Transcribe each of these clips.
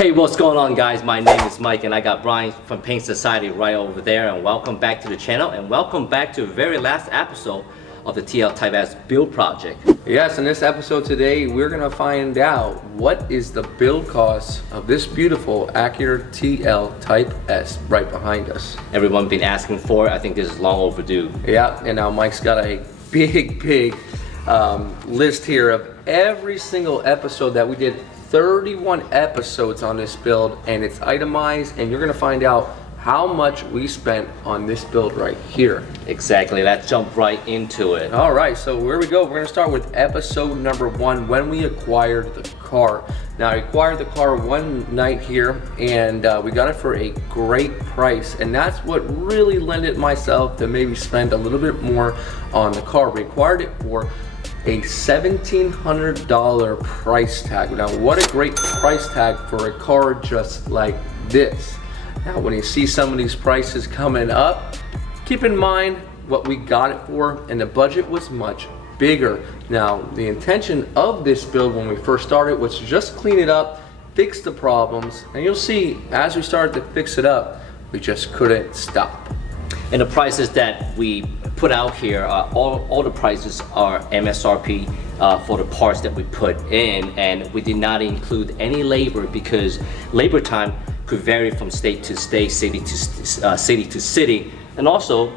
Hey, what's going on, guys? My name is Mike and I got Brian from Paint Society right over there, and welcome back to the channel and welcome back to the very last episode of the TL Type S build project. Yes, in this episode today we're gonna find out what is the build cost of this beautiful Acura TL Type S right behind us. Everyone's been asking for it. I think this is long overdue. Yeah, and now Mike's got a big list here of every single episode that we did. 31 episodes on this build, and it's itemized, and you're gonna find out how much we spent on this build right here. Exactly, let's jump right into it. All right, so where we go, we're gonna start with episode number 1, when we acquired the car. Now, I acquired the car one night here, and we got it for a great price, and that's what really lended myself to maybe spend a little bit more on the car. We acquired it for a $1,700 price tag. Now, what a great price tag for a car just like this. Now, when you see some of these prices coming up, keep in mind what we got it for, and the budget was much bigger. Now, the intention of this build when we first started was to just clean it up, fix the problems, and you'll see as we started to fix it up, we just couldn't stop. And the prices that we put out here, all the prices are MSRP for the parts that we put in, and we did not include any labor because labor time could vary from state to state, city to city, and also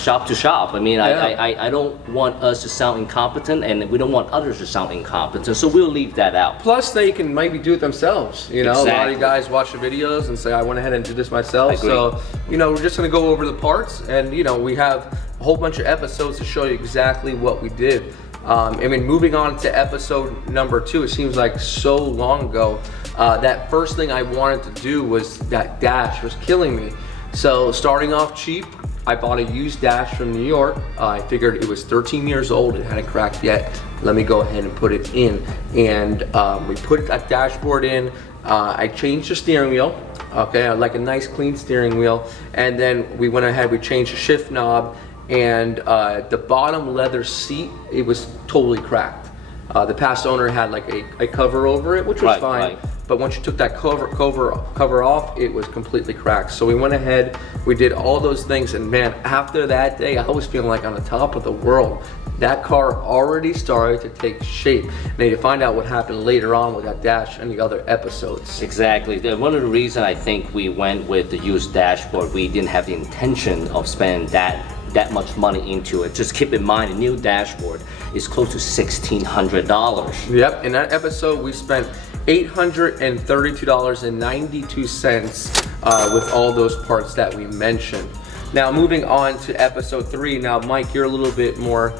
shop to shop. I mean, yeah. I don't want us to sound incompetent, and we don't want others to sound incompetent, so we'll leave that out. Plus, they can maybe do it themselves. You know, exactly. A lot of you guys watch the videos and say, I went ahead and did this myself. So, you know, we're just gonna go over the parts, and you know, we have a whole bunch of episodes to show you exactly what we did. I mean, moving on to episode number 2, it seems like so long ago. That first thing I wanted to do was that dash was killing me. So starting off cheap, I bought a used dash from New York. I figured it was 13 years old, it hadn't cracked yet. Let me go ahead and put it in. And we put that dashboard in. I changed the steering wheel. Okay, I like a nice clean steering wheel. And then we went ahead, we changed the shift knob, and the bottom leather seat, it was totally cracked. The past owner had like a cover over it, which was fine. Right. But once you took that cover off, it was completely cracked. So we went ahead, we did all those things, and man, after that day, I was feeling like on the top of the world. That car already started to take shape. Now you find out what happened later on with that dash and the other episodes. Exactly. One of the reasons I think we went with the used dashboard, we didn't have the intention of spending that much money into it. Just keep in mind, a new dashboard is close to $1,600. Yep, in that episode we spent $832.92 with all those parts that we mentioned. Now moving on to episode 3. Now Mike, you're a little bit more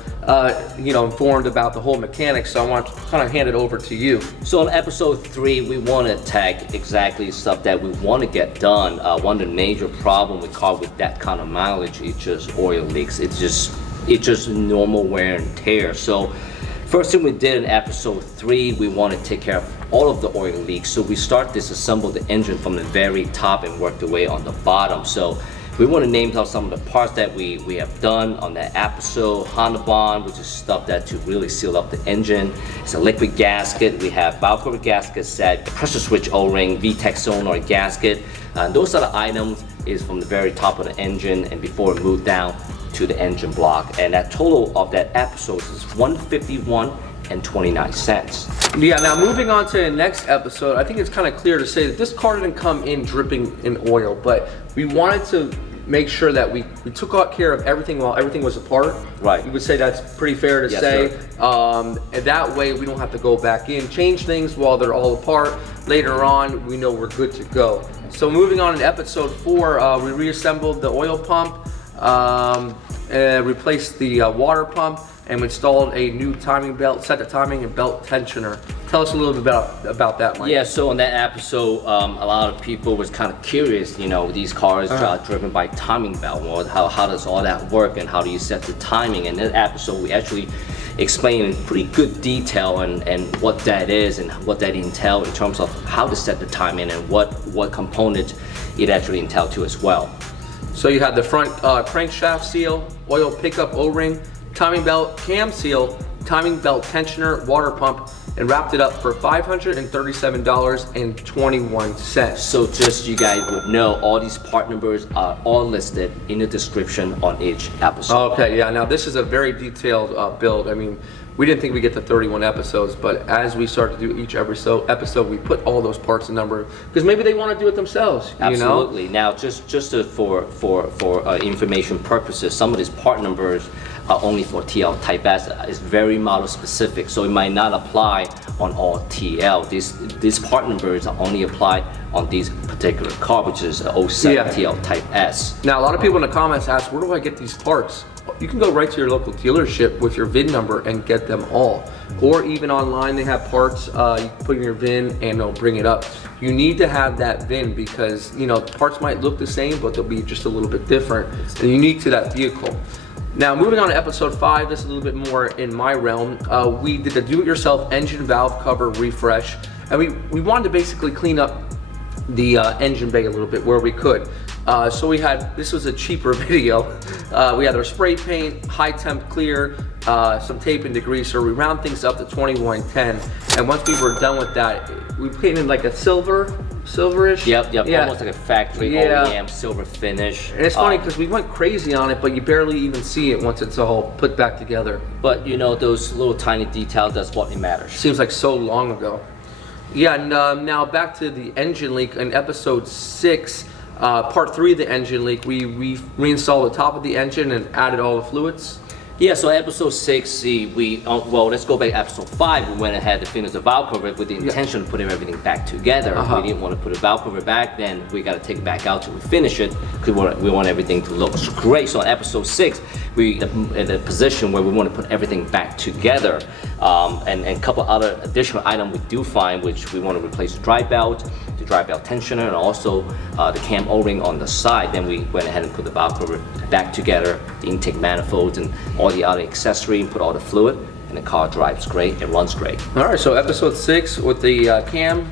informed about the whole mechanics, so I want to kind of hand it over to you. So in episode 3, we want to tag exactly stuff that we want to get done. One of the major problems with car with that kind of mileage is just oil leaks. It's just normal wear and tear. So first thing we did in episode 3, we want to take care of all of the oil leaks. So we start disassemble the engine from the very top and work the way on the bottom. So we want to name out some of the parts that we have done on that episode. Honda Bond, which is stuff that to really seal up the engine. It's a liquid gasket. We have valve cover gasket set, pressure switch O-ring, VTEC sonar gasket. Those are the items is from the very top of the engine and before it moved down to the engine block. And that total of that episode is $151.29. Yeah, now moving on to the next episode, I think it's kind of clear to say that this car didn't come in dripping in oil, but we wanted to make sure that we took care of everything while everything was apart. Right. You would say that's pretty fair to say. And that way we don't have to go back in, change things while they're all apart. Later on, we know we're good to go. So moving on in episode 4, we reassembled the oil pump, replaced the water pump, and we installed a new timing belt, set the timing and belt tensioner. Tell us a little bit about that, Mike. Yeah, so in that episode, a lot of people was kind of curious, you know, these cars are driven by timing belt. Well, how does all that work and how do you set the timing? And in that episode, we actually explain in pretty good detail and what that is and what that entails in terms of how to set the timing and what component it actually entails to as well. So you had the front crankshaft seal, oil pickup O-ring, timing belt cam seal, timing belt tensioner, water pump, and wrapped it up for $537.21. So just you guys would know, all these part numbers are all listed in the description on each episode. Okay, yeah. Now this is a very detailed build. I mean, we didn't think we'd get to 31 episodes, but as we start to do each episode, we put all those parts and number because maybe they want to do it themselves. Absolutely. You know? Now, for information purposes, some of these part numbers are only for TL Type S. It's very model specific, so it might not apply on all TL. These part numbers are only applied on these particular car, which is 07 TL Type S. Now, a lot of people in the comments ask, where do I get these parts? You can go right to your local dealership with your VIN number and get them all. Or even online, they have parts, you put in your VIN and they'll bring it up. You need to have that VIN because, you know, parts might look the same, but they'll be just a little bit different and unique to that vehicle. Now, moving on to episode 5, this is a little bit more in my realm. We did a do-it-yourself engine valve cover refresh, and we wanted to basically clean up the engine bay a little bit where we could. So this was a cheaper video. We had our spray paint, high temp clear, some tape and degreaser. We round things up to 2110, and once we were done with that, we painted like a silverish. Yep, yeah. Almost like a factory OEM silver finish. And it's funny because we went crazy on it, but you barely even see it once it's all put back together. But you know, those little tiny details, that's what matters. Seems like so long ago. Yeah, and now back to the engine leak in episode 6. Part 3 of the engine leak, we reinstalled the top of the engine and added all the fluids. Yeah, so episode 6, well, let's go back to episode 5. We went ahead to finish the valve cover with the intention of putting everything back together. We didn't want to put a valve cover back, then we got to take it back out till we finish it because we want everything to look great. So in episode 6, we in a position where we want to put everything back together. And a couple other additional items we do find, which we want to replace the dry belt tensioner, and also the cam O-ring on the side. Then we went ahead and put the valve cover back together, the intake manifolds and all the other accessory, and put all the fluid, and the car drives great, it runs great. All right, so episode 6 with the cam,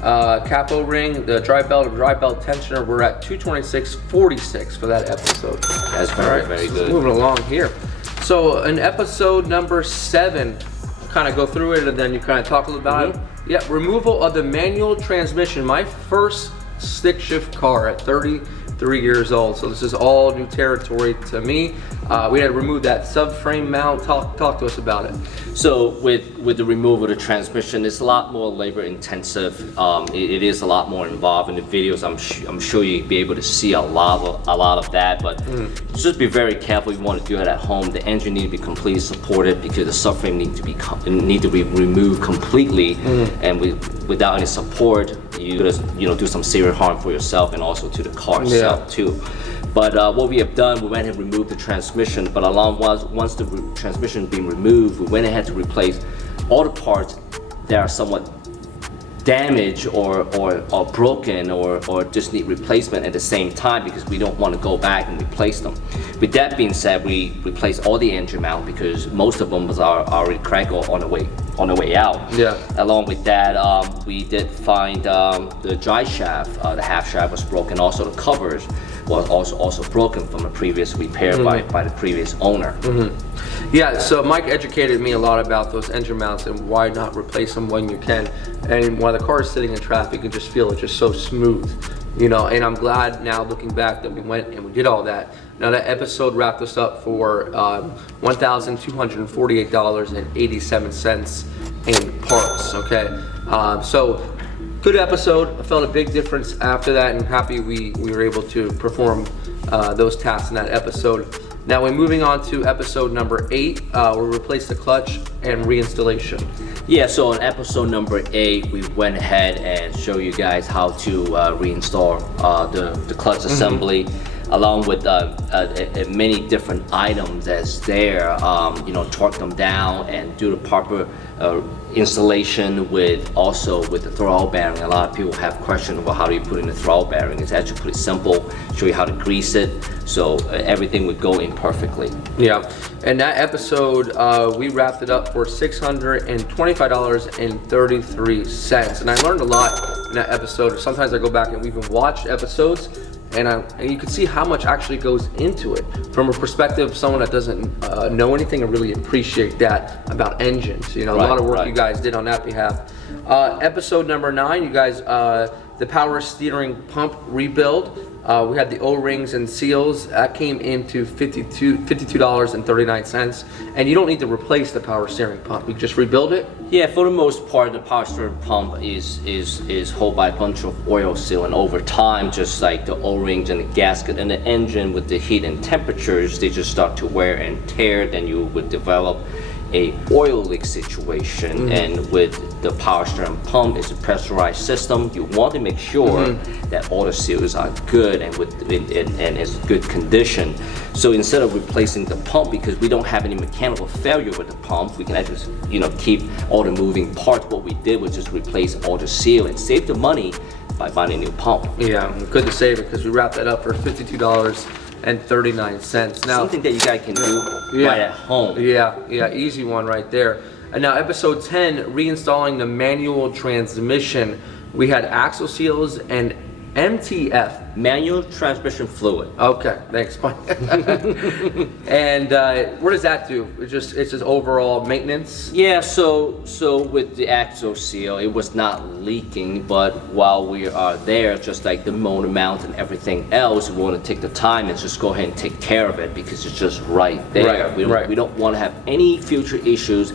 cap O-ring, the dry belt tensioner, we're at 226.46 for that episode. That's very good. Moving along here. So in episode number 7, kind of go through it and then you kind of talk a little about it. Yeah, removal of the manual transmission. My first stick shift car at 33 years old. So this is all new territory to me. We had to remove that subframe mount. Talk to us about it. So with the removal of the transmission, it's a lot more labor intensive. It is a lot more involved in the videos. I'm sure you'll be able to see a lot of that. But just be very careful if you want to do it at home. The engine needs to be completely supported because the subframe need to be removed completely. And without any support, you do some serious harm for yourself and also to the car itself too. But what we have done, we went ahead and removed the transmission, but once the transmission being removed, we went ahead to replace all the parts that are somewhat damaged or broken or just need replacement at the same time, because we don't want to go back and replace them. With that being said, we replaced all the engine mount because most of them are already cracked or on the way out. Yeah. Along with that, we did find the drive shaft, the half shaft was broken. Also the covers was also broken from a previous repair by the previous owner. Yeah, so Mike educated me a lot about those engine mounts and why not replace them when you can. And while the car is sitting in traffic, you can just feel it just so smooth, you know. And I'm glad now looking back that we went and we did all that. Now that episode wrapped us up for $1,248.87 in parts. Okay, so good episode. I felt a big difference after that, and happy we were able to perform those tasks in that episode. Now we're moving on to episode number 8. We'll replace the clutch and reinstallation. Yeah, so in episode number 8, we went ahead and show you guys how to reinstall the clutch assembly, along with many different items that's there. Torque them down and do the proper installation with the throttle bearing. A lot of people have questions about how do you put in the throttle bearing. It's actually pretty simple. Show you how to grease it, so everything would go in perfectly. Yeah, and that episode we wrapped it up for $625.33, and I learned a lot in that episode. Sometimes I go back and we even watch episodes, and you can see how much actually goes into it from a perspective of someone that doesn't know anything and really appreciate that about engines. You know, a lot of work you guys did on that behalf. Episode number 9, you guys, the power steering pump rebuild. We had the O-rings and seals. That came into $52.39, and you don't need to replace the power steering pump. You just rebuild it. Yeah, for the most part, the power steering pump is held by a bunch of oil seal, and over time, just like the O-rings and the gasket and the engine, with the heat and temperatures, they just start to wear and tear. Then you would develop a oil leak situation. And with the power steering pump, it's a pressurized system. You want to make sure that all the seals are good and is good condition. So instead of replacing the pump, because we don't have any mechanical failure with the pump, we can actually keep all the moving parts. What we did was just replace all the seal and save the money by buying a new pump. Yeah, good to save it, because we wrapped that up for $52.39. Now, something that you guys can do right at home. Yeah, easy one right there. And now episode 10, reinstalling the manual transmission. We had axle seals and MTF. Manual transmission fluid. Okay, thanks. And what does that do? It's just overall maintenance? Yeah, so with the axle seal, it was not leaking, but while we are there, just like the motor mount and everything else, we want to take the time and just go ahead and take care of it, because it's just right there. We don't want to have any future issues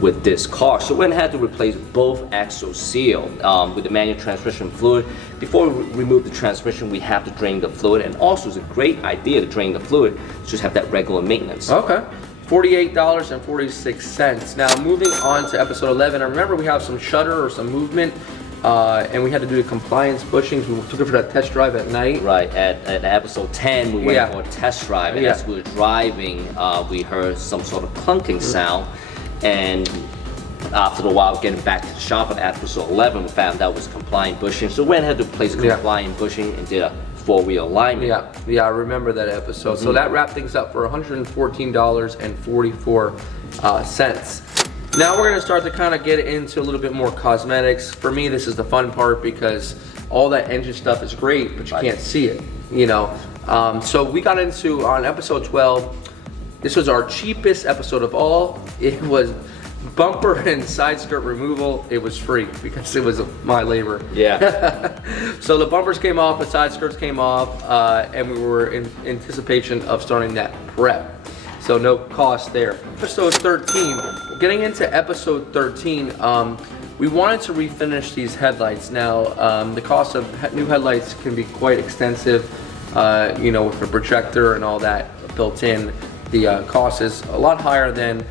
with this car. So we went ahead to replace both axle seal with the manual transmission fluid. Before we remove the transmission, we have to drain the fluid, and also it's a great idea to drain the fluid, just have that regular maintenance. Okay. $48.46. Now moving on to episode 11, I remember we have some shudder or some movement, and we had to do the compliance bushings. We took it for that test drive at night. Right, at episode 10, we went for a test drive, and as we were driving, we heard some sort of clunking sound, and after a while getting back to the shop at episode 11, we found that was compliant bushing. So we went ahead to place compliant bushing and did a 4-wheel alignment. Yeah, I remember that episode. So that wrapped things up for $114.44. Now we're gonna start to kind of get into a little bit more cosmetics. For me, this is the fun part, because all that engine stuff is great, but you can't see it, So we got into, on episode 12, this was our cheapest episode of all. It was bumper and side skirt removal. It was free because it was my labor. Yeah. So the bumpers came off, the side skirts came off, and we were in anticipation of starting that prep. So no cost there. Episode 13, getting into episode 13, we wanted to refinish these headlights. Now, the cost of new headlights can be quite extensive, with the projector and all that built in. The cost is a lot higher than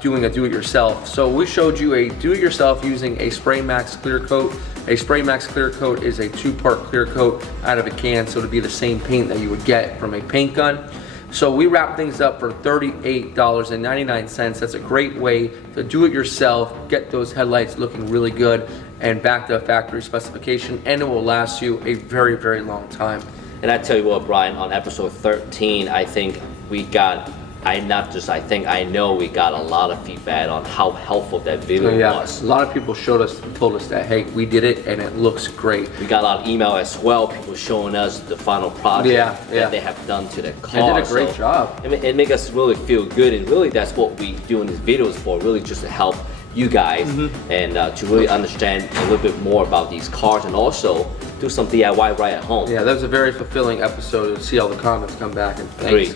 doing a do-it-yourself. So we showed you a do-it-yourself using a Spray Max clear coat. A Spray Max clear coat is a 2-part clear coat out of a can, so it'll be the same paint that you would get from a paint gun. So we wrap things up for $38.99. That's a great way to do it yourself, get those headlights looking really good, and back to factory specification, and it will last you a very, very long time. And I tell you what, Brian, on episode 13, I think we got, I know we got a lot of feedback on how helpful that video was. A lot of people told us that, hey, we did it and it looks great. We got a lot of email as well, people showing us the final project that they have done to the car. They did a great job. It makes us really feel good, and really that's what we do in these videos for, really just to help you guys and to really understand a little bit more about these cars, and also do some DIY right at home. Yeah, that was a very fulfilling episode to see all the comments come back, and thanks.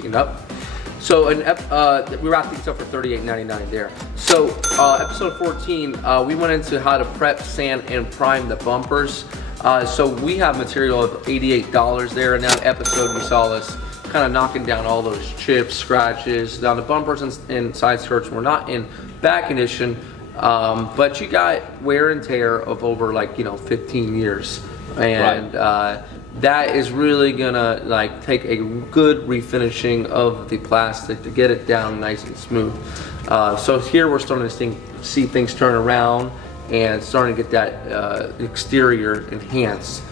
So we wrapped things up for $38.99 there. So episode 14, we went into how to prep, sand, and prime the bumpers. So we have material of $88 there. In that episode, we saw us kind of knocking down all those chips, scratches. Now the bumpers and side skirts were not in bad condition, but you got wear and tear of over 15 years. And that is really gonna take a good refinishing of the plastic to get it down nice and smooth. So here we're starting to see things turn around and starting to get that exterior enhanced.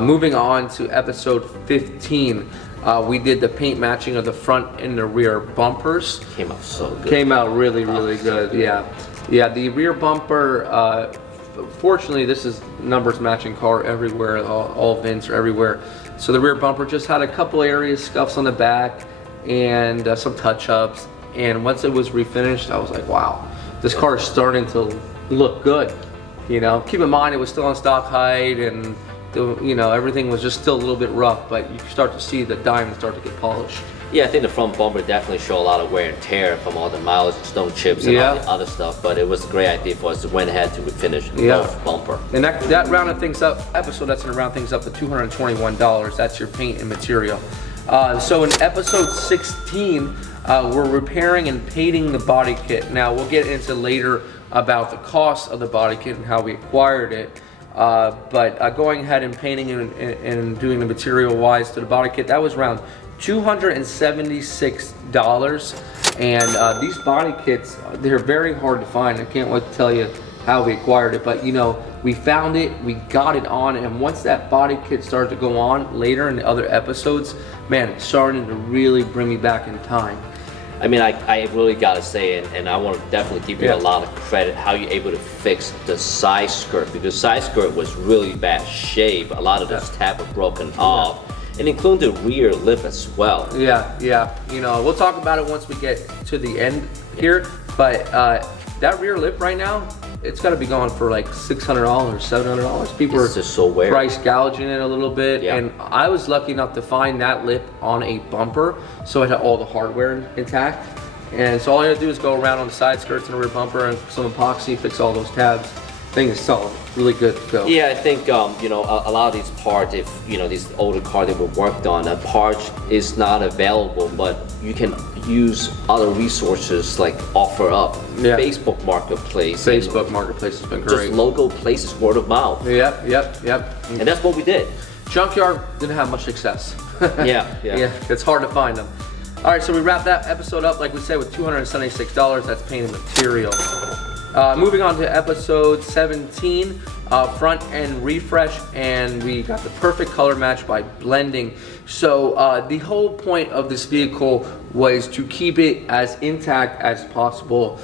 Moving on to episode 15, we did the paint matching of the front and the rear bumpers. Came out so good. Came out really, really good. Yeah, the rear bumper, fortunately, this is numbers matching car everywhere, all vents are everywhere. So the rear bumper just had a couple areas, scuffs on the back, and some touch-ups. And once it was refinished, I was like, wow, this car is starting to look good. You know, keep in mind it was still on stock height, and you know, everything was just still a little bit rough, but you start to see the diamonds start to get polished. Yeah, I think the front bumper definitely showed a lot of wear and tear from all the mileage, stone chips, and all the other stuff. But it was a great idea for us to went ahead to finish both bumper. And that rounded things up. Episode that's gonna round things up to $221. That's your paint and material. So in episode 16, we're repairing and painting the body kit. Now we'll get into later about the cost of the body kit and how we acquired it. But going ahead and painting and doing the material wise to the body kit, that was around $276. And these body kits, they're very hard to find. I can't wait to tell you how we acquired it, but you know, we found it, we got it on, and once that body kit started to go on later in the other episodes, man, it's starting to really bring me back in time. I mean, I really gotta say, and I want to definitely give you a lot of credit, how you're able to fix the side skirt, because side skirt was really bad shape. A lot of those tabs were broken off, and including the rear lip as well. Yeah. You know, we'll talk about it once we get to the end here, but that rear lip right now, it's got to be going for like $600, $700. People are just so weird. Price gouging it a little bit, and I was lucky enough to find that lip on a bumper, so it had all the hardware intact. And so all I had to do is go around on the side skirts and the rear bumper and some epoxy, fix all those tabs. Thing is solid, really good to go. Yeah, I think you know, a lot of these parts, if you know these older cars that were worked on, a part is not available, but you can use other resources like OfferUp, Facebook Marketplace. Facebook Marketplace has been great. Just local places, word of mouth. Yep. And that's what we did. Junkyard didn't have much success. Yeah, it's hard to find them. All right, so we wrap that episode up, like we said, with $276. That's paint and material. Moving on to episode 17, front end refresh, and we got the perfect color match by blending. So the whole point of this vehicle was to keep it as intact as possible.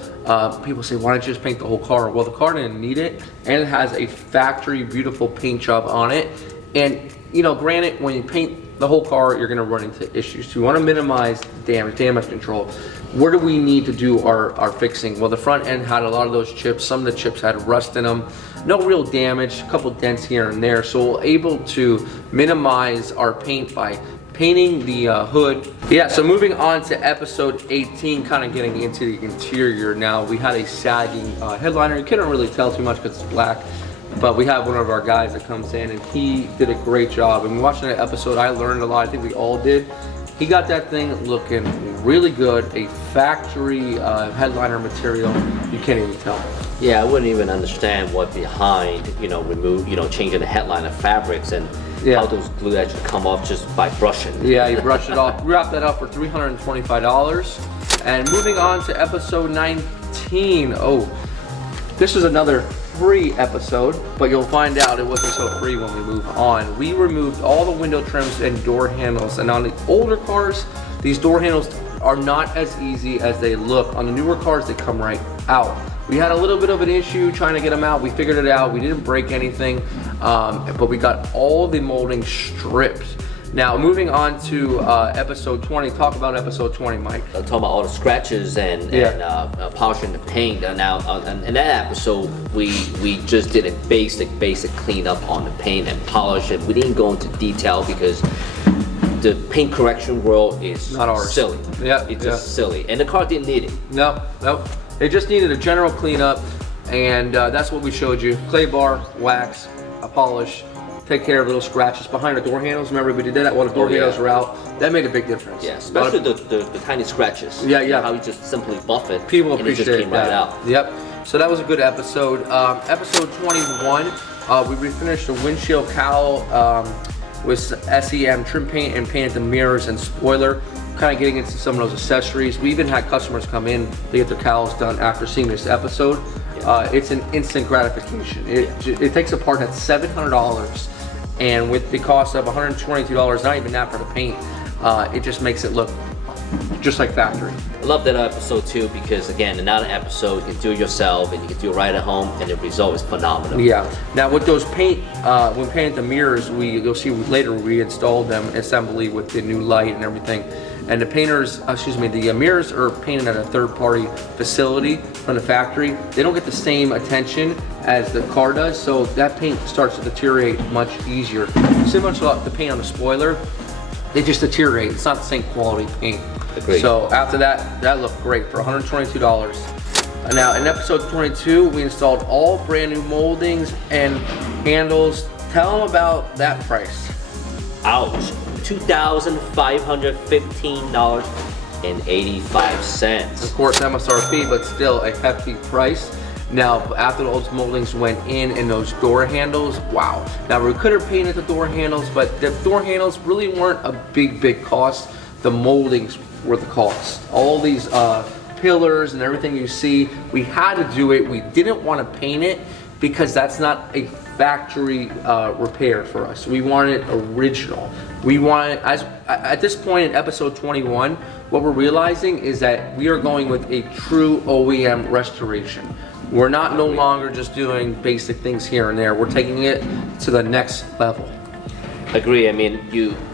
People say, why don't you just paint the whole car? Well, the car didn't need it, and it has a factory beautiful paint job on it. And you know, granted, when you paint the whole car, you're gonna run into issues. So you wanna minimize damage control. Where do we need to do our fixing? Well, the front end had a lot of those chips. Some of the chips had rust in them. No real damage, a couple dents here and there. So we're able to minimize our paint by painting the hood. Yeah, so moving on to episode 18, kind of getting into the interior now. We had a sagging headliner. You couldn't really tell too much because it's black. But we have one of our guys that comes in and he did a great job. And watching that episode, I learned a lot. I think we all did. He got that thing looking really good. A factory headliner material. You can't even tell. Yeah, I wouldn't even understand what behind, you know, changing the headliner fabrics and how those glue actually come off just by brushing. Yeah, you brush it off. We wrapped that up for $325. And moving on to episode 19. Oh, this is another free episode, but you'll find out it wasn't so free when we move on. We removed all the window trims and door handles, and on the older cars, these door handles are not as easy as they look. On the newer cars, they come right out. We had a little bit of an issue trying to get them out. We figured it out. We didn't break anything, but we got all the molding stripped. Now, moving on to episode 20. Talk about episode 20, Mike. Talking about all the scratches and polishing the paint. Now, in that episode, we just did a basic cleanup on the paint and polish it. We didn't go into detail because the paint correction world is not ours. Silly. It's just silly, and the car didn't need it. No. It just needed a general cleanup, and that's what we showed you. Clay bar, wax, a polish. Take care of little scratches behind the door handles. Remember we did that while the door handles were out. That made a big difference. Yeah, especially the tiny scratches. Yeah. How you just simply buff it. People and appreciate it just came that. right out. Yep. So that was a good episode. Episode 21, we refinished the windshield cowl with SEM trim paint and painted the mirrors and spoiler. Kind of getting into some of those accessories. We even had customers come in to get their cowls done after seeing this episode. It's an instant gratification. It takes a part that's $700. And with the cost of $122, not even that for the paint, it just makes it look just like factory. I love that episode too because again, another episode you can do it yourself and you can do it right at home, and the result is phenomenal. Yeah. Now with those paint, when we painted the mirrors, you'll see later we installed them assembly with the new light and everything. And the the mirrors are painted at a third-party facility from the factory. They don't get the same attention as the car does, so that paint starts to deteriorate much easier. Similar to the paint on the spoiler, they just deteriorate. It's not the same quality paint. Agreed. So after that, that looked great for $122. Now in episode 22, we installed all brand new moldings and handles. Tell them about that price. Ouch. $2,515.85. Of course, MSRP, but still a hefty price. Now, after those moldings went in and those door handles, wow. Now, we could have painted the door handles, but the door handles really weren't a big cost. The moldings were the cost. All these pillars and everything you see, we had to do it. We didn't want to paint it because that's not a factory repair for us. We wanted original. We wanted, at this point in episode 21, what we're realizing is that we are going with a true OEM restoration. We're not no longer just doing basic things here and there. We're taking it to the next level. Agree. I mean,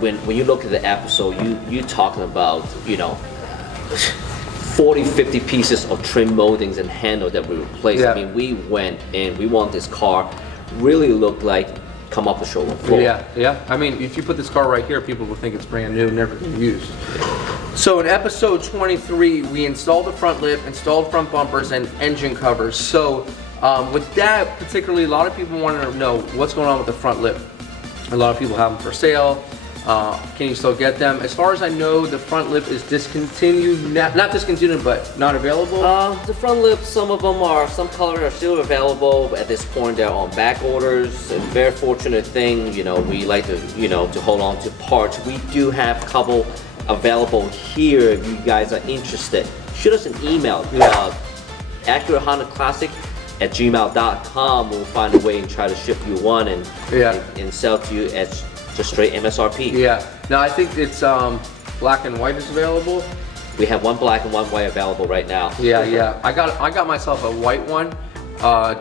when you look at the episode, you talking about 40-50 pieces of trim moldings and handle that we replaced. Yeah. I mean, we went and we want this car really look like come off the showroom floor. Yeah. I mean, if you put this car right here, people will think it's brand new, never been used. So in episode 23, we installed the front lip, installed front bumpers, and engine covers. So with that particularly, a lot of people wanted to know what's going on with the front lip. A lot of people have them for sale. Can you still get them? As far as I know, the front lip is discontinued, not discontinued, but not available. The front lip, some colors are still available. At this point, they're on back orders. A very fortunate thing, we like to, to hold on to parts. We do have a couple available here if you guys are interested. Shoot us an email. AccurateHondaClassic@gmail.com. We'll find a way and try to ship you one and sell to you at just straight MSRP. Yeah. Now I think it's black and white is available. We have one black and one white available right now. Yeah. I got myself a white one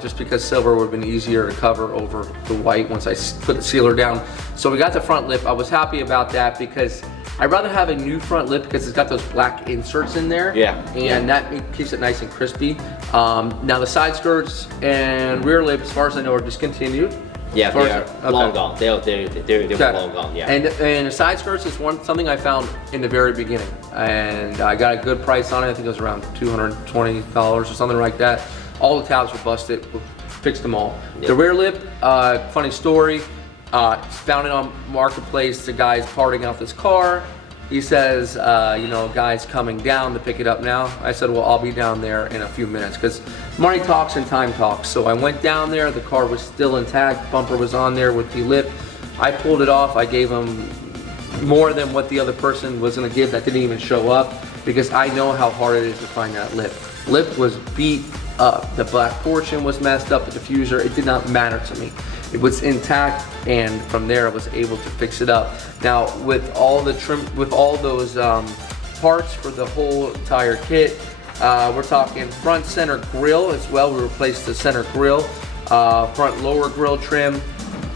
just because silver would have been easier to cover over the white once I put the sealer down. So we got the front lip. I was happy about that because I'd rather have a new front lip because it's got those black inserts in there. Yeah. And that keeps it nice and crispy. Now the side skirts and rear lip, as far as I know, are discontinued. Yeah, they are long gone. They're long gone. Yeah. And the side skirts is something I found in the very beginning, and I got a good price on it. I think it was around $220 or something like that. All the tabs were busted. We fixed them all. Yep. The rear lip, funny story. Found it on Marketplace. The guy's parting out this car. He says, guy's coming down to pick it up now. I said, well, I'll be down there in a few minutes because money talks and time talks. So I went down there. The car was still intact. Bumper was on there with the lip. I pulled it off. I gave him more than what the other person was going to give that didn't even show up because I know how hard it is to find that lip. Lip was beat up. The black portion was messed up. The diffuser, it did not matter to me. It was intact, and from there I was able to fix it up. Now with all the trim, with all those parts for the whole entire kit, we're talking front center grille as well. We replaced the center grille, front lower grille trim,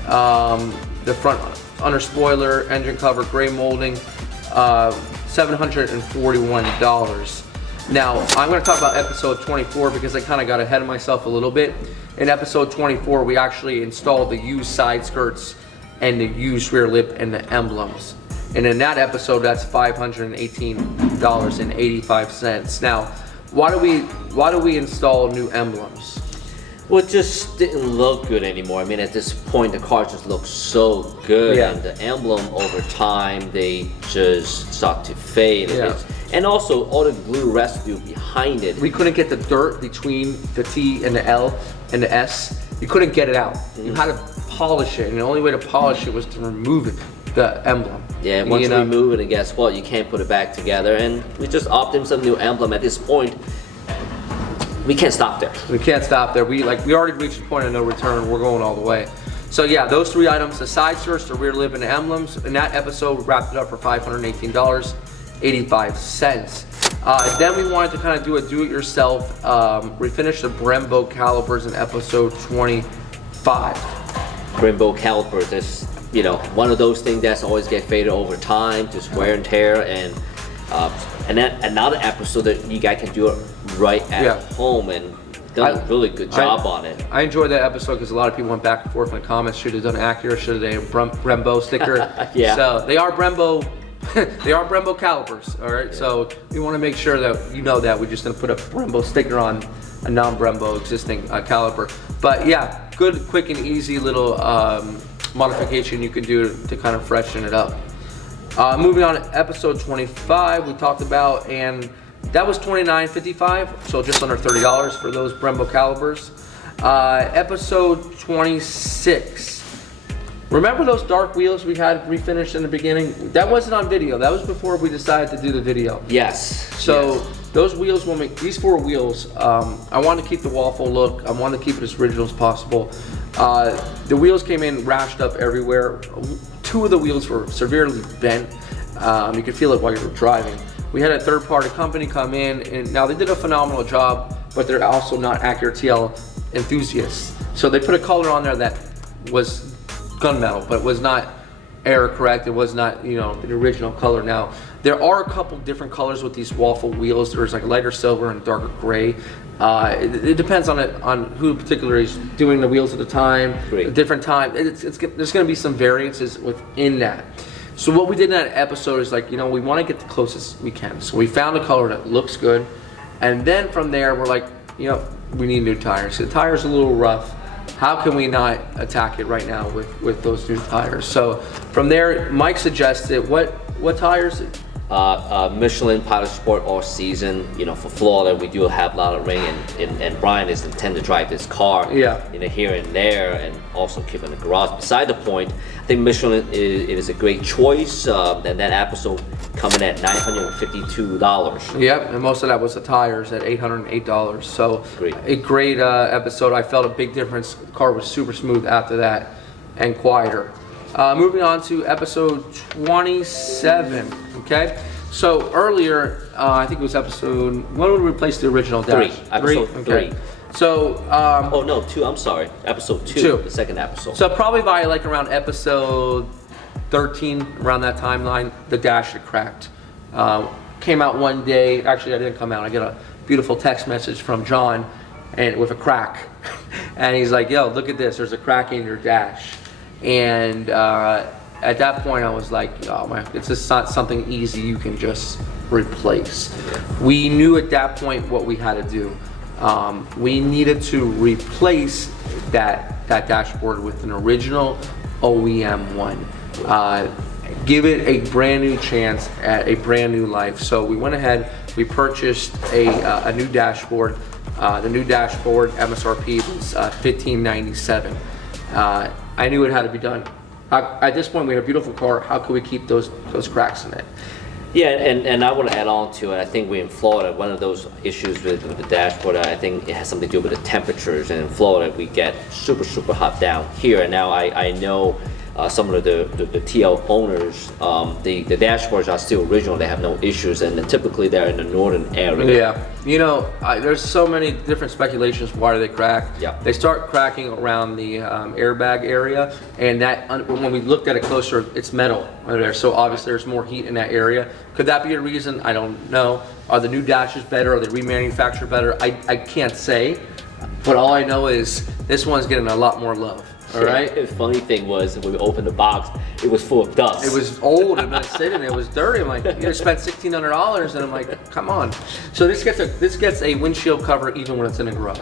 the front under spoiler, engine cover, gray molding, $741. Now, I'm going to talk about episode 24 because I kind of got ahead of myself a little bit. In episode 24, we actually installed the used side skirts and the used rear lip and the emblems. And in that episode, that's $518.85. Now, why do we install new emblems? Well, it just didn't look good anymore. I mean, at this point, the car just looks so good, and the emblem over time, they just start to fade. And also, all the glue residue behind it. We couldn't get the dirt between the T and the L and the S. You couldn't get it out. You had to polish it, and the only way to polish it was to remove it, the emblem. Yeah, once you remove it, and guess what? You can't put it back together. And we just opted some new emblem. At this point, we can't stop there. We can't stop there. We already reached the point of no return. We're going all the way. So yeah, those three items, the side skirts, the rear lip, and the emblems. In that episode, we wrapped it up for $518. $85. Then we wanted to kind of do a do-it-yourself. We finished the Brembo calipers in episode 25. Brembo calipers, that's one of those things that's always get faded over time, just wear and tear, and then another episode that you guys can do it right at home and done a really good job on it. I enjoyed that episode because a lot of people went back and forth in the comments. Should have done Acura, should have done Brembo sticker. Yeah. So they are Brembo. They are Brembo calipers, all right? Yeah. So we want to make sure that that we're just going to put a Brembo sticker on a non-Brembo existing caliper. But yeah, good, quick, and easy little modification you can do to kind of freshen it up. Moving on to episode 25, we talked about, and that was $29.55, so just under $30 for those Brembo calipers. Episode 26. Remember those dark wheels we had refinished in the beginning? That wasn't on video. That was before we decided to do the video. Yes. So those wheels will make, these 4 wheels, I want to keep the waffle look. I want to keep it as original as possible. The wheels came in rashed up everywhere. 2 of the wheels were severely bent. You could feel it while you were driving. We had a third-party company come in, and now they did a phenomenal job, but they're also not Acura TL enthusiasts. So they put a color on there that was gunmetal, but was not error correct. It was not, the original color. Now, there are a couple different colors with these waffle wheels. There's like lighter silver and darker gray. It depends on who particularly is doing the wheels at the time, a different time. There's going to be some variances within that. So what we did in that episode is we want to get the closest we can. So we found a color that looks good, and then from there we're like, we need new tires. The tire's a little rough. How can we not attack it right now with those new tires? So from there, Mike suggested what tires? Michelin Pilot Sport All Season. For Florida, we do have a lot of rain, and Brian is intended to drive this car. Yeah. Here and there, and also keep in the garage. Beside the point, I think Michelin is a great choice. And that episode coming at $952. Yep, and most of that was the tires at $808. So a great episode. I felt a big difference. The car was super smooth after that and quieter. Moving on to episode 27. Okay, so earlier, I think it was episode. When would we replace the original dash? 3. Episode 3. Okay. So. Oh no, 2. I'm sorry. Episode 2. The second episode. So probably by around episode 13, around that timeline, the dash had cracked. Came out one day. Actually, I didn't come out. I get a beautiful text message from John, and with a crack, and he's like, "Yo, look at this. There's a crack in your dash." And at that point, I was like, "Oh man, it's just not something easy you can just replace." We knew at that point what we had to do. We needed to replace that dashboard with an original OEM one. Give it a brand new chance at a brand new life. So we went ahead, we purchased a new dashboard. The new dashboard MSRP was $1597. I knew it had to be done. At this point, we have a beautiful car. How could we keep those cracks in it? Yeah, and I want to add on to it. I think we're in Florida. One of those issues with the dashboard, I think it has something to do with the temperatures. And in Florida, we get super, super hot down here. And now I know some of the TL owners, the dashboards are still original. They have no issues, and typically they're in the northern area. Yeah, there's so many different speculations why they crack. Yeah. They start cracking around the airbag area, and that when we looked at it closer, it's metal under there. So obviously there's more heat in that area. Could that be a reason? I don't know. Are the new dashes better? Are they remanufactured better? I can't say, but all I know is this one's getting a lot more love. All right. The funny thing was when we opened the box, it was full of dust. It was old and sitting. It was dirty. I'm like, you just spent $1,600, and I'm like, come on. So this gets a windshield cover even when it's in the garage.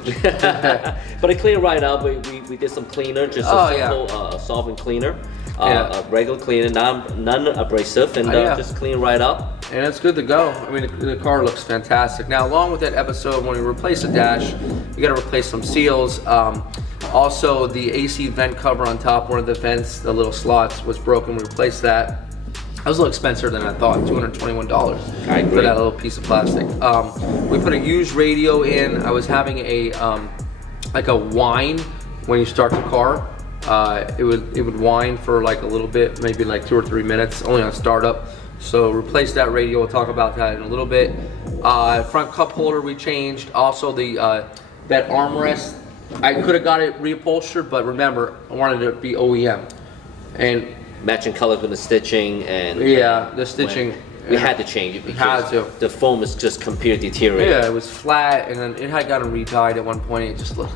But it cleaned right up. We did some cleaner, just a simple solvent cleaner, a regular cleaner, non-abrasive, and just clean right up. And it's good to go. I mean, the car looks fantastic. Now, along with that episode, when we replace the dash, you got to replace some seals. Also, the AC vent cover on top, one of the vents, the little slots, was broken. We replaced that. That was a little expensive than I thought, $221 for that little piece of plastic. We put a used radio in. I was having a like a whine when you start the car. It would whine for like a little bit, maybe like 2 or 3 minutes, only on startup. So replaced that radio. We'll talk about that in a little bit. Front cup holder we changed. Also the that armrest, I could have got it reupholstered, but remember, I wanted it to be OEM. And matching colors with the stitching and the stitching. We had to change it because the foam is just completely deteriorating. Yeah, it was flat, and then it had gotten re-dyed at one point. It just looked.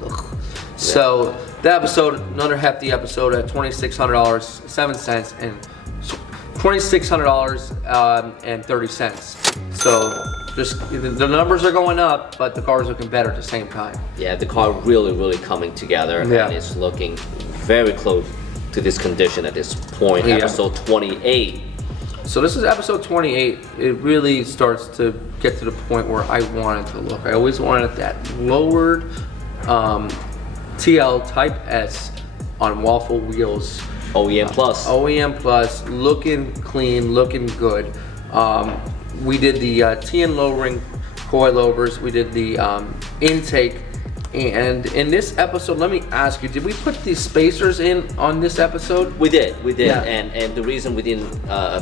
So that episode, another hefty episode at $2,600.07 and $2,600.30. So just the numbers are going up, but the car's looking better at the same time. Yeah, the car really coming together, and it's looking very close to this condition at this point. Episode 28. So this is episode 28. It really starts to get to the point where I want it to look. I always wanted that lowered TL Type S on waffle wheels. OEM Plus. OEM Plus, looking clean, looking good. We did the TN lowering coilovers. We did the intake. And in this episode, let me ask you, did we put these spacers in on this episode? We did. Yeah. And the reason we didn't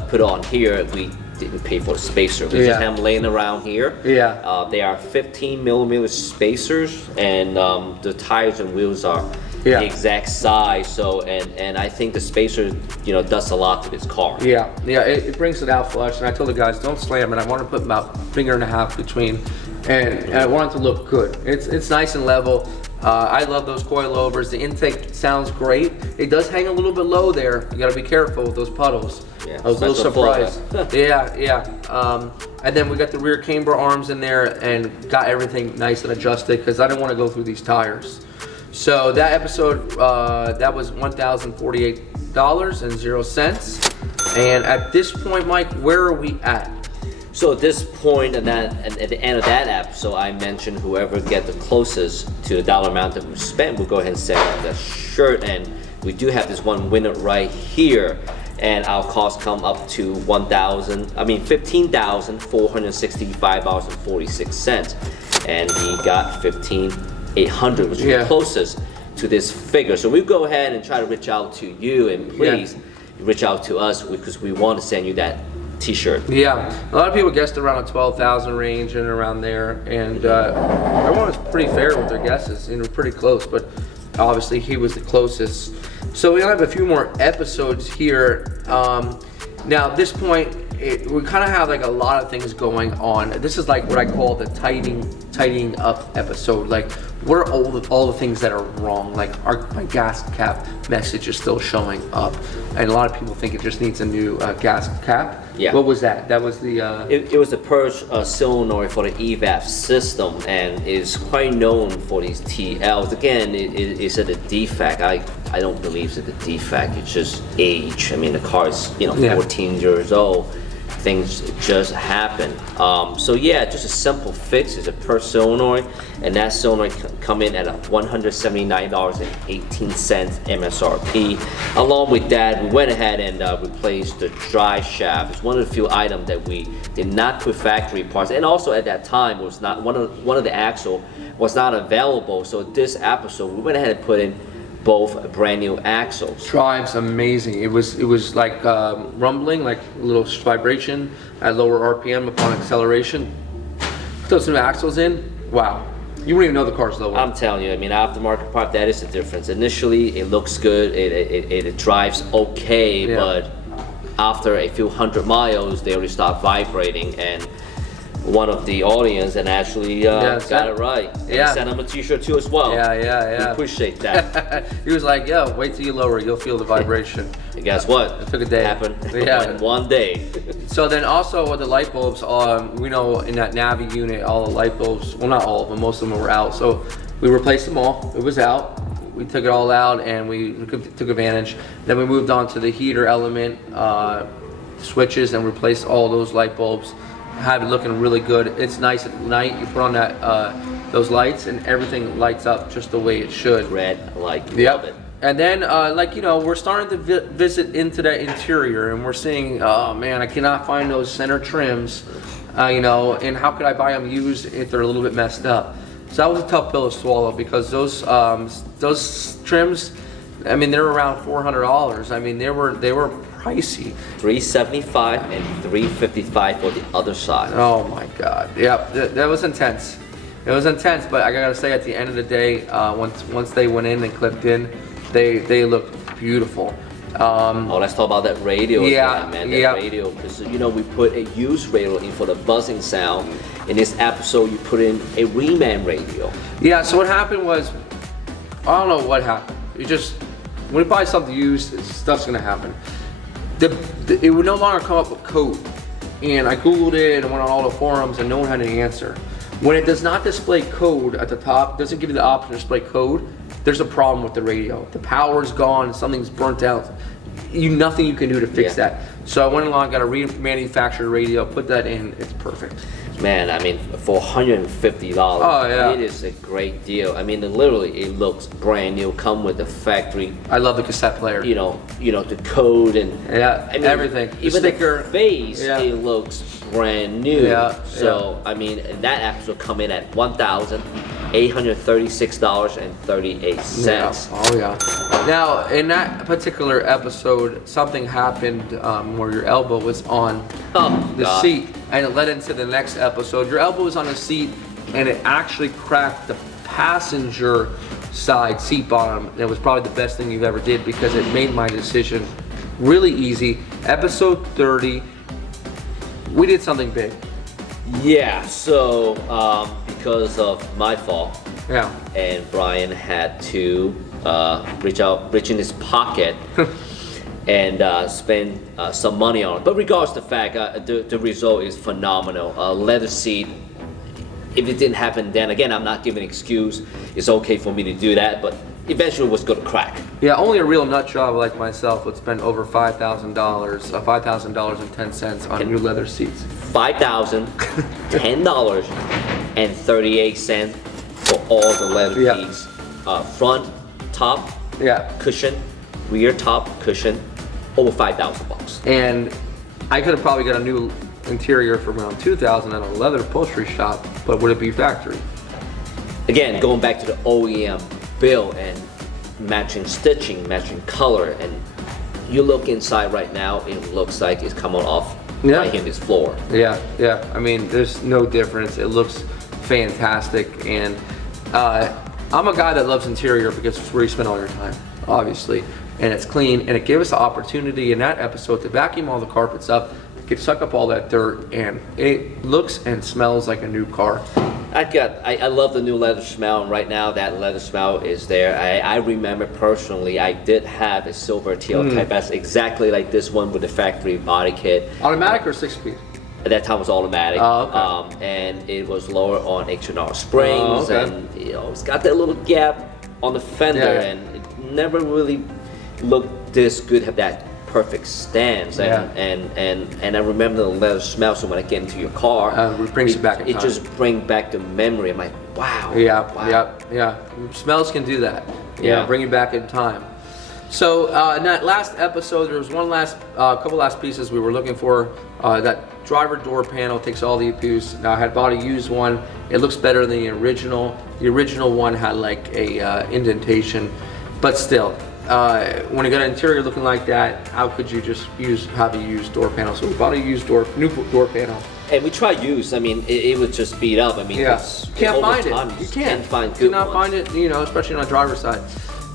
put on here, we didn't pay for the spacer. We just have them laying around here. Yeah. They are 15mm spacers, and the tires and wheels are the exact size. So, and I think the spacer, does a lot to this car. Yeah, it brings it out flush. And I told the guys, don't slam it. I want to put about a finger and a half between. And I want it to look good. It's nice and level. I love those coilovers. The intake sounds great. It does hang a little bit low there. You got to be careful with those puddles. Yeah, I was a little surprised. Yeah. And then we got the rear camber arms in there and got everything nice and adjusted because I didn't want to go through these tires. So that episode, that was $1,048.00. And at this point, Mike, where are we at? So at this point, and at the end of that episode, I mentioned whoever get the closest to the dollar amount that we spent, we'll go ahead and send them that shirt. And we do have this one winner right here, and our costs come up to $15,465.46, and he got $15,800, which is the closest to this figure. So we'll go ahead and try to reach out to you, and please reach out to us because we want to send you that t-shirt. Yeah, a lot of people guessed around a 12,000 range and around there, and everyone was pretty fair with their guesses, pretty close, but obviously he was the closest. So we have a few more episodes here. Now at this point, we kind of have like a lot of things going on. This is like what I call the tidying up episode. Like, what are all the things that are wrong? Like, my gas cap message is still showing up, and a lot of people think it just needs a new gas cap. Yeah. What was that? That was the. It was the purge solenoid for the EVAP system, and is quite known for these TLs. Again, it's a defect. I don't believe it's a defect. It's just age. I mean, the car is 14 years old. Things just happen. So yeah, just a simple fix is a per solenoid, and that solenoid come in at $179.18 MSRP. Along with that, we went ahead and replaced the drive shaft. It's one of the few items that we did not put factory parts, and also at that time was not one of the axle was not available. So this episode, we went ahead and put in both brand new axles. Drives amazing. It was like rumbling, like a little vibration at lower RPM upon acceleration. Put those new axles in. Wow. You wouldn't even know the car's lower. I'm telling you, I mean, aftermarket part, that is the difference. Initially, it looks good. It drives okay, but after a few hundred miles, they already start vibrating. And one of the audience and actually got it right. And he sent him a t-shirt too as well. Yeah. We appreciate that. He was like, yo, wait till you lower it, you'll feel the vibration. And guess what? It took a day. It happened in one day. So then also with the light bulbs, we know in that Navi unit, all the light bulbs, well not all of them, most of them were out. So we replaced them all, it was out. We took it all out and we took advantage. Then we moved on to the heater element switches and replaced all those light bulbs. Have it looking really good. It's nice at night. You put on that those lights and everything lights up just the way it should. Red light, love it. And then we're starting to visit into that interior, and we're seeing, oh man, I cannot find those center trims, and how could I buy them used if they're a little bit messed up? So that was a tough pill to swallow because those trims, I mean, they're around $400. I mean, they were pricey. 375 and 355 for the other side. Oh my God. Yep, that was intense. It was intense, but I gotta say, at the end of the day, once they went in and clipped in, they looked beautiful. Let's talk about that radio yeah, again, man. That radio, because we put a used radio in for the buzzing sound. In this episode, you put in a reman radio. Yeah, so what happened was, I don't know what happened. When you buy something used, stuff's gonna happen. It would no longer come up with code. And I Googled it and went on all the forums and no one had an answer. When it does not display code at the top, doesn't give you the option to display code, there's a problem with the radio. The power's gone, something's burnt out. Nothing you can do to fix that. So I went along, got a remanufactured radio, put that in, it's perfect. Man, I mean, for $150, it is a great deal. I mean, literally, it looks brand new. Come with the factory. I love the cassette player. The code and everything. Even the sticker. face, it looks brand new. So I mean, that actually come in at $1,836.38. Yeah. Oh yeah. Now, in that particular episode, something happened where your elbow was on the seat, and it led into the next episode. Your elbow was on the seat, and it actually cracked the passenger side seat bottom. And it was probably the best thing you've ever did because it made my decision really easy. Episode 30, we did something big. Yeah. So because of my fault. Yeah. And Brian had to reach in his pocket and spend some money on it. But regardless of the fact, the result is phenomenal. Leather seat. If it didn't happen then, again, I'm not giving an excuse. It's okay for me to do that, but eventually it was going to crack. Yeah, only a real nut job like myself would spend over $5,000, $5,000.10 on new leather seats. $5,010.38 for all the leather piece. Front, top, cushion, rear top, cushion, over $5,000. And I could have probably got a new interior for around $2,000 at a leather upholstery shop, but would it be factory? Again, going back to the OEM build and matching stitching, matching color, and you look inside right now, it looks like it's coming off right here in this floor. Yeah. I mean, there's no difference. It looks fantastic, and I'm a guy that loves interior because it's where you spend all your time, obviously, and it's clean, and it gave us the opportunity in that episode to vacuum all the carpets up, suck up all that dirt, and it looks and smells like a new car. I love the new leather smell, and right now that leather smell is there. I remember personally, I did have a silver TL type S exactly like this one with the factory body kit. Automatic or 6-speed? At that time it was automatic. Oh, okay. And it was lower on H&R springs, and it's got that little gap on the fender, and it never really looked this good, have that perfect stance, and I remember the leather smell. So when I get into your car, it brings you back in time. It just brings back the memory. I'm like, wow. Yeah. Smells can do that. Bring you back in time. So in that last episode, there was couple last pieces we were looking for. That driver door panel takes all the abuse. Now I had bought a used one. It looks better than the original. The original one had like a indentation, but still. When you got an interior looking like that, how could you just have a used door panel? So we bought a new door panel. And we tried used. I mean, it was just beat up. I mean, you can't find it. You can't find good ones. You cannot find it, especially on the driver's side.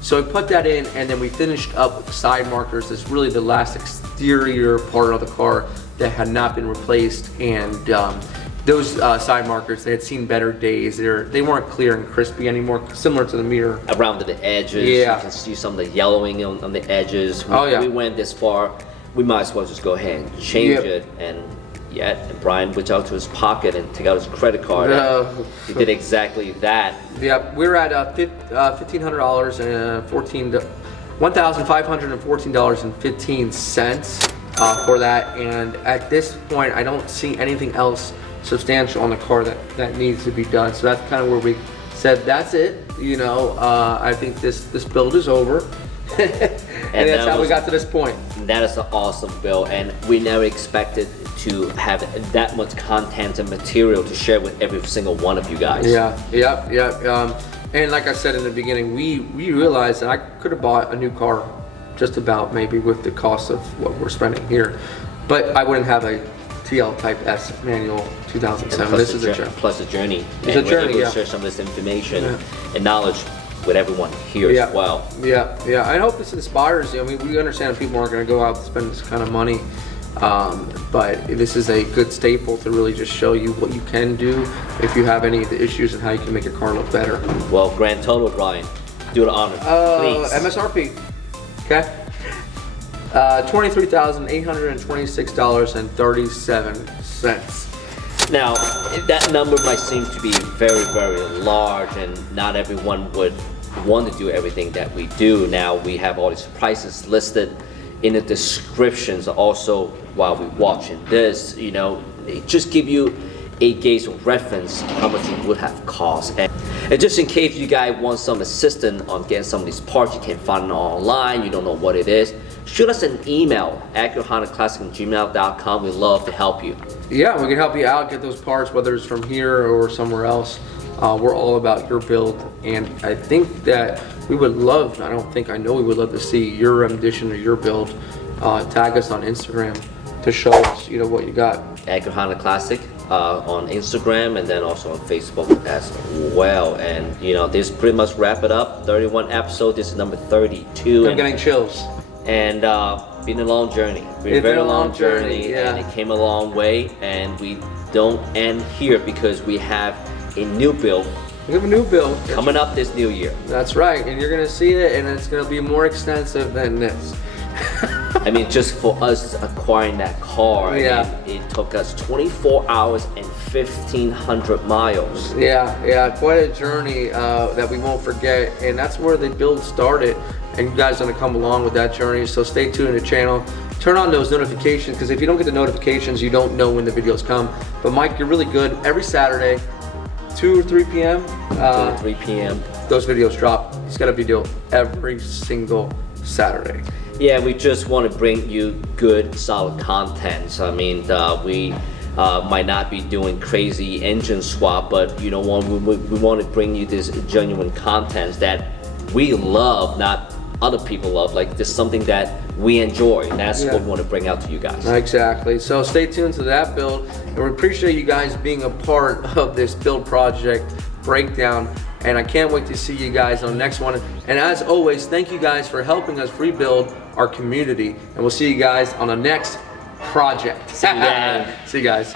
So we put that in, and then we finished up with the side markers. That's really the last exterior part of the car that had not been replaced, and those side markers, they had seen better days. They weren't clear and crispy anymore, similar to the mirror. Around the edges, you can see some of the yellowing on the edges. We went this far, we might as well just go ahead and change it. And Brian went out to his pocket and took out his credit card. He did exactly that. Yeah, we're at $1,500 and $1,514.15 for that. And at this point, I don't see anything else substantial on the car that needs to be done. So that's kind of where we said that's it. I think this build is over. and that's how we got to this point. That is an awesome build, and we never expected to have that much content and material to share with every single one of you guys. And like I said in the beginning, we realized that I could have bought a new car just about maybe with the cost of what we're spending here. But I wouldn't have a TL Type S manual 2007. This is a journey. Plus a journey. It's a journey, we're able to share some of this information and knowledge with everyone here as well. Yeah. I hope this inspires you. I mean, we understand people aren't going to go out and spend this kind of money, but this is a good staple to really just show you what you can do if you have any of the issues and how you can make your car look better. Well, grand total, Brian. Do the honor, please. MSRP. Okay. $23,826.37. Now, that number might seem to be very, very large, and not everyone would want to do everything that we do. Now, we have all these prices listed in the descriptions also while we're watching this. You know, it just give you a gauge of reference how much it would have cost. And just in case you guys want some assistance on getting some of these parts, you can't find it online, you don't know what it is, shoot us an email, AcuraHondaClassic@gmail.com. We'd love to help you. Yeah, we can help you out, get those parts, whether it's from here or somewhere else. We're all about your build, and I think that we would love, I know we would love to see your rendition of your build. Tag us on Instagram to show us, you know, what you got. Acura Honda Classic on Instagram, and then also on Facebook as well. And you know, this pretty much wrap it up. 31 episode. This is number 32. I'm getting chills. And been a long journey. Been a very long journey, and it came a long way. And we don't end here because we have a new build. We have a new build coming up this new year. That's right, and you're gonna see it, and it's gonna be more extensive than this. I mean, just for us acquiring that car, it took us 24 hours and 1,500 miles. Yeah, quite a journey that we won't forget, and that's where the build started, and you guys are gonna come along with that journey, so stay tuned to the channel. Turn on those notifications, because if you don't get the notifications, you don't know when the videos come. But Mike, you're really good. Every Saturday, 2 or 3 p.m. 2 or 3 p.m. Those videos drop. It's gotta be dope every single Saturday. Yeah, we just want to bring you good, solid content. So, I mean, we might not be doing crazy engine swap, but you know, we want to bring you this genuine content that we love, not other people love. Like, this is something that we enjoy, and that's what we want to bring out to you guys. Exactly. So stay tuned to that build, and we appreciate you guys being a part of this build project breakdown. And I can't wait to see you guys on the next one. And as always, thank you guys for helping us rebuild our community. And we'll see you guys on the next project. See you guys. See you guys.